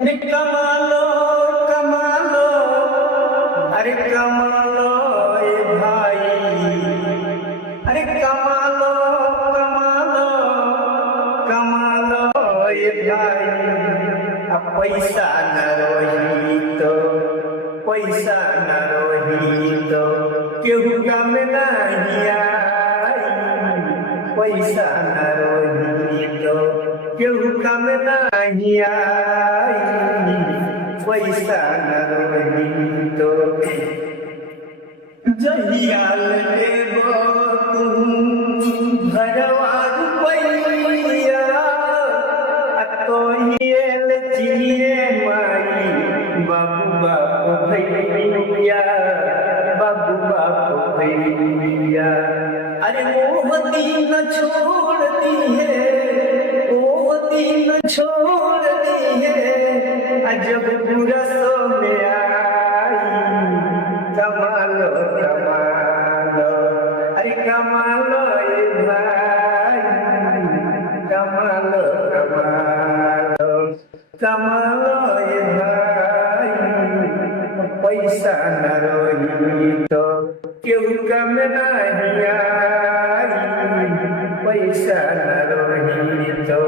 अरे कमालो कमालो अरे कमालो ए भाई अरे कमालो कमालो कमालो ए भाई अब पैसा न रही तो पैसा न रही तो केहू काम नहीं आई पैसा न रही तो केहू काम नहीं आई पैसा न रही तो जहियाल देबो तुम भरवा रुपैया तोहिएल चिए माई बाबू बाबू भैया बाबू बाबू भैया अरे मोहती न छोड़ती है मोहती न छोड़ती है अजब बुरा सो में आई कमालो कमालो अरे कमालो ए भाई कमालो कमालो कमालो ए भाई पैसा न रही तो केहू कम नहीं आई पैसा न रही तो